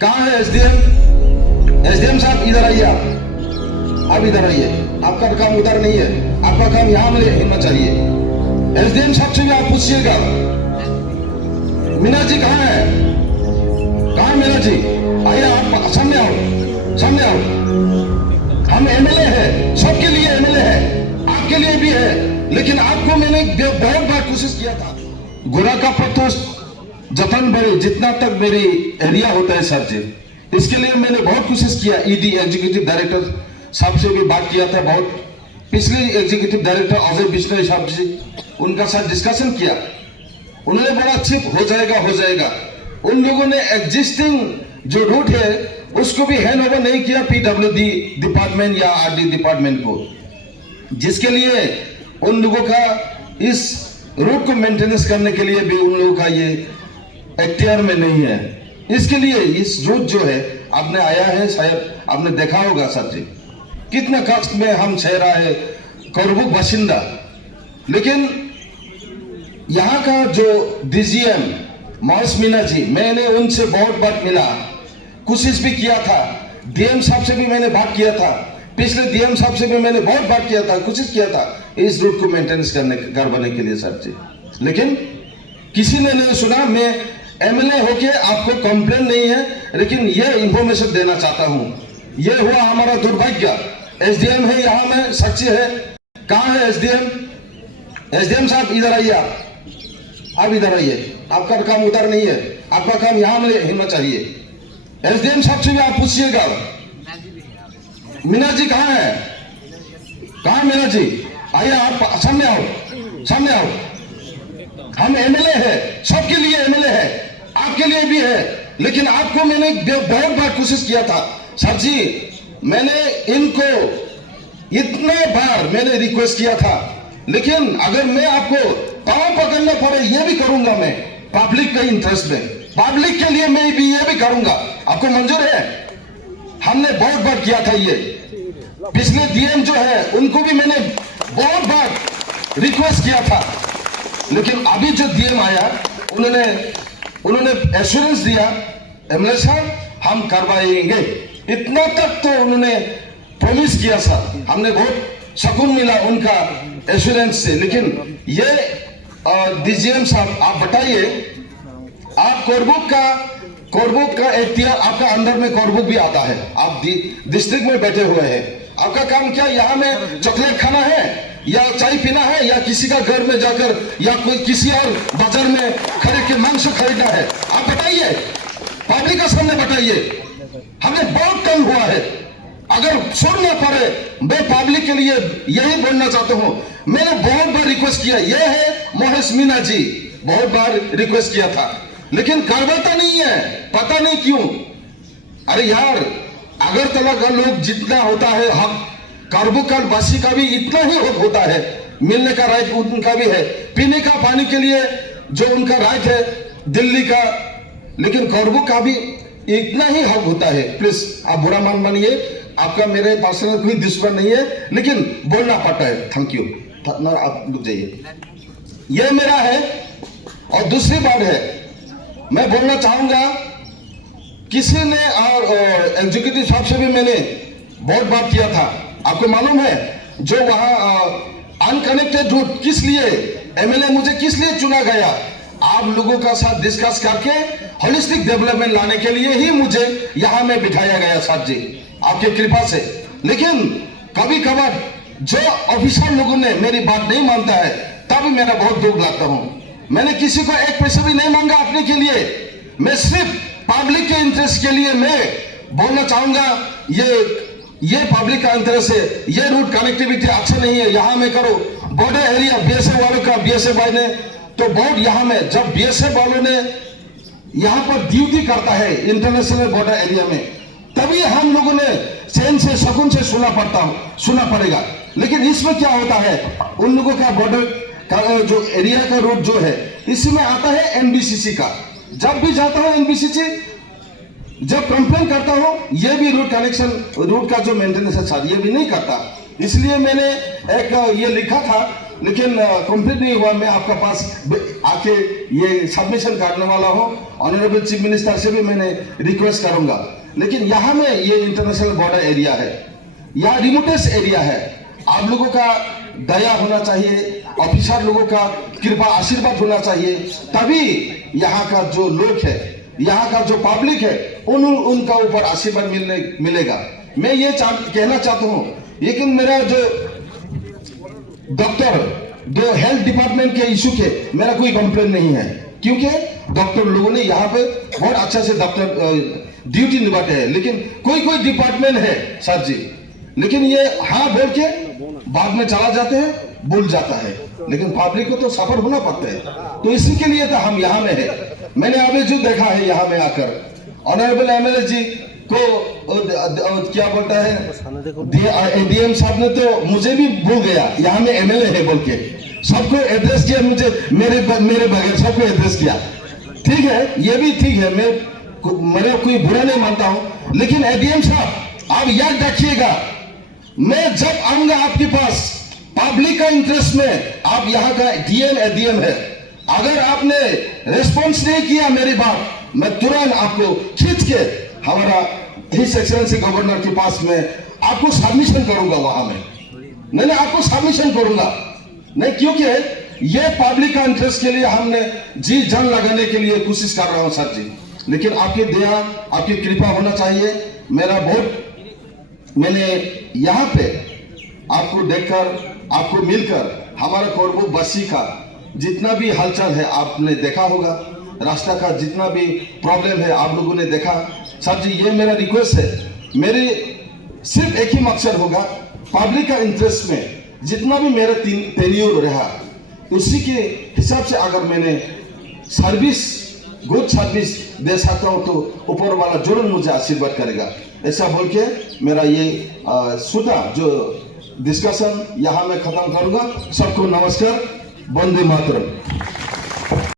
कहाँ है SDM? SDM साहब इधर आइए, आप इधर आइए। आपका काम उधर नहीं है, आपका काम यहाँ में होना चाहिए। एसडीएम साहब से भी आप पूछिएगा मीना जी कहाँ है, कहाँ मीना जी? आइए, आप सामने आओ, सामने आओ। हम एमएलए हैं, सबके लिए एमएलए है, आपके लिए भी है, लेकिन आपको मैंने बहुत बार कोशिश किया था। गोरा का पत्थर जतन बड़े जितना तक मेरी एरिया होता है सर जी, इसके लिए मैंने बहुत कोशिश किया। ईडी एग्जीक्यूटिव डायरेक्टर साहब से भी बात किया था, बहुत पिछले एग्जीक्यूटिव डायरेक्टर अजय बिश्नोई साहब जी, उनका साथ डिस्कशन किया। उन्होंने बोला चिप हो जाएगा, हो जाएगा। उन लोगों ने एग्जिस्टिंग जो रूट है उसको भी हैंड ओवर नहीं किया पीडब्ल्यूडी डिपार्टमेंट या आरडी डिपार्टमेंट को, जिसके लिए उन लोगों का इस रूट को मेंटेनेंस करने के लिए भी उन लोगों का ये एक्टियर में नहीं है। इसके लिए इस रूट जो है आपने आया है, शायद आपने देखा होगा सर जी, कितना कष्ट में हम सह रहा है करबुक बाशिंदा। लेकिन यहाँ का जो डीजीएम मॉस मीना जी, मैंने उनसे बहुत बार मिला, कोशिश भी किया था। डीएम साहब से भी मैंने बात किया था, पिछले डीएम साहब से भी मैंने बहुत बात किया था, कोशिश किया था इस रूट को मेंटेनेंस करवाने के लिए सर जी, लेकिन किसी ने नहीं सुना। मैं एमएलए होके आपको कंप्लेन नहीं है, लेकिन ये इंफॉर्मेशन देना चाहता हूं। ये हुआ हमारा दुर्भाग्य। एसडीएम है यहाँ में, साक्षी है। कहाँ है एसडीएम? एसडीएम साहब इधर आइए, आप इधर आइए। आपका काम उधर नहीं है, आपका काम यहाँ में होना चाहिए। एसडीएम साहब से भी आप पूछिएगा मीना जी कहाँ है, कहाँ मीना जी? आइए, आप सामने आओ, सामने आओ। हम एमएलए है, सबके लिए एमएलए है, आपके लिए भी है, लेकिन आपको मैंने बहुत बार कोशिश किया था सर जी। मैंने इनको इतने बार मैंने रिक्वेस्ट किया था, लेकिन अगर मैं आपको पांव पकड़ना पड़े ये भी करूंगा मैं, पब्लिक का इंटरेस्ट में, पब्लिक के लिए मैं भी ये भी करूंगा। आपको मंजूर है? हमने बहुत बार किया था ये। पिछले डीएम जो है उनको भी मैंने बहुत बार रिक्वेस्ट किया था, लेकिन अभी जो डीएम आया उन्होंने एश्योरेंस दिया, एमएलए साहब हम करवाएंगे, इतना तक तो उन्होंने प्रॉमिस किया सर। हमने बहुत सुकून मिला उनका एश्योरेंस से। लेकिन ये डीजीएम साहब आप बताइए, आप कोरबुक का एख्तियार आपका अंदर में कोरबुक भी आता है, आप डिस्ट्रिक्ट में बैठे हुए हैं, आपका काम क्या यहाँ में चॉकलेट खाना है या चाय पीना है या किसी का घर में जाकर या कोई किसी और बाजार में खरीद के मांस खरीदना है? आप बताइए, पब्लिक के सामने बताइए। हमने बहुत कम हुआ है, अगर सुनना पड़े मैं पब्लिक के लिए यही बोलना चाहता हूं। मैंने बहुत बार रिक्वेस्ट किया, यह है मोहेश मीना जी, बहुत बार रिक्वेस्ट किया था, लेकिन करवाता नहीं है, पता नहीं क्यों। अरे यार, अगरतला का लोग जितना होता है हक, करबुकल वासी का भी इतना ही हक होता है, मिलने का राइट उनका भी है, पीने का पानी के लिए जो उनका राइट है दिल्ली का, लेकिन करबुक का भी इतना ही हक होता है। प्लीज आप बुरा मान मानिए, आपका मेरे पर्सनल कोई दुश्मन नहीं है, लेकिन बोलना पड़ता है। थैंक यू, आप रुक जाइए, ये मेरा है। और दूसरी बात है, मैं बोलना चाहूंगा, किसी ने और एग्जीक्यूटिव साहब से भी मैंने बहुत बात किया था, आपको मालूम है जो वहां अनकनेक्टेड रूट किस लिए एमएलए मुझे किस लिए चुना गया, आप लोगों का साथ डिस्कस करके होलिस्टिक डेवलपमेंट लाने के लिए ही मुझे यहां में बिठाया गया साथ जी, आपकी कृपा से। लेकिन कभी कभार जो ऑफिसर लोगों ने मेरी बात नहीं मानता है, तब मेरा बहुत दुख लगता हूं। मैंने किसी को एक पैसा भी नहीं मांगा अपने के लिए, मैं सिर्फ पब्लिक के इंटरेस्ट के लिए मैं बोलना चाहूंगा, ये पब्लिक का इंटरेस्ट है, ये रूट कनेक्टिविटी अच्छा नहीं है, यहां में करो। बॉर्डर एरिया बीएसएफ वालों का, बीएसएफ भाई ने तो बहुत यहां में, जब बीएसएफ वालों ने यहां पर ड्यूटी करता है इंटरनेशनल बॉर्डर एरिया में, तभी हम लोगों ने चैन से सुकून से सुना पड़ेगा। लेकिन इसमें क्या होता है, उन लोगों का बॉर्डर का जो एरिया का रूट जो है, इसमें आता है एनबीसीसी का। जब भी जाता हूं एनबीसीसी, जब कंप्लेन करता हूं, ये भी रूट कनेक्शन, रूट का जो मेंटेनेंस है सर, ये भी नहीं करता। इसलिए मैंने एक ये लिखा था लेकिन कंप्लीट नहीं हुआ। मैं आपका पास आके ये सबमिशन करने वाला हूँ। ऑनरेबल चीफ मिनिस्टर से भी मैंने रिक्वेस्ट करूंगा। लेकिन यहाँ में ये इंटरनेशनल बॉर्डर एरिया है, यहाँ रिमोटेस्ट एरिया है। आप लोगों का दया होना चाहिए, ऑफिसर लोगों का कृपा आशीर्वाद होना चाहिए, तभी यहाँ का जो लोग है, यहाँ का जो पब्लिक है, उनका ऊपर आशीर्वाद मिलेगा। मैं ये कहना चाहता हूँ, लेकिन मेरा जो डॉक्टर जो हेल्थ डिपार्टमेंट के इशू के मेरा कोई कंप्लेन नहीं है, क्योंकि डॉक्टर लोगों ने यहाँ पे बहुत अच्छा से डॉक्टर ड्यूटी निभाते हैं। लेकिन कोई डिपार्टमेंट है सर जी, लेकिन ये हाँ बोल के बाद में चला जाते हैं, भूल जाता है। लेकिन पब्लिक को तो सफर होना पड़ता है, तो इसी के लिए तो हम यहाँ में है। मैंने अभी जो देखा है यहाँ में आकर, ऑनरेबल एमएलए जी को क्या बोलता है डीएम साहब ने तो मुझे भी भूल गया, यहाँ में एमएलए है बोल के सबको एड्रेस किया, मुझे मेरे बगैर सबको एड्रेस किया। ठीक है, ये भी ठीक है, मैं कोई बुरा नहीं मानता हूँ। लेकिन एडीएम साहब आप याद रखिएगा, मैं जब आऊंगा आपके पास पब्लिक का इंटरेस्ट में, आप यहाँ का डीएम एडीएम है, अगर आपने रिस्पॉन्स नहीं किया मेरी बात, मैं तुरंत आपको खींच के हमारा हिज एक्सेलेंसी गवर्नर के पास में आपको सबमिशन करूंगा। वहां में नहीं आपको सबमिशन करूंगा नहीं, क्योंकि ये पब्लिक का इंटरेस्ट के लिए हमने जी जान लगाने के लिए कोशिश कर रहा हूं सर जी। लेकिन आपकी दया, आपकी कृपा होना चाहिए। मेरा बहुत, मैंने यहाँ पे आपको देखकर, आपको मिलकर हमारा कोरबू बस्ती का जितना भी हलचल है आपने देखा होगा, रास्ता का जितना भी प्रॉब्लम है आप लोगों ने देखा। सर जी ये मेरा रिक्वेस्ट है, मेरी सिर्फ एक ही मकसद होगा, पब्लिक का इंटरेस्ट में जितना भी मेरा टेन्योर रहा उसी के हिसाब से अगर मैंने सर्विस, गुड सर्विस दे सकता हूँ तो ऊपर वाला जरूर मुझे आशीर्वाद करेगा। ऐसा बोल के मेरा ये छोटा जो डिस्कशन यहाँ मैं खत्म करूंगा। सबको नमस्कार, वंदे मातरम।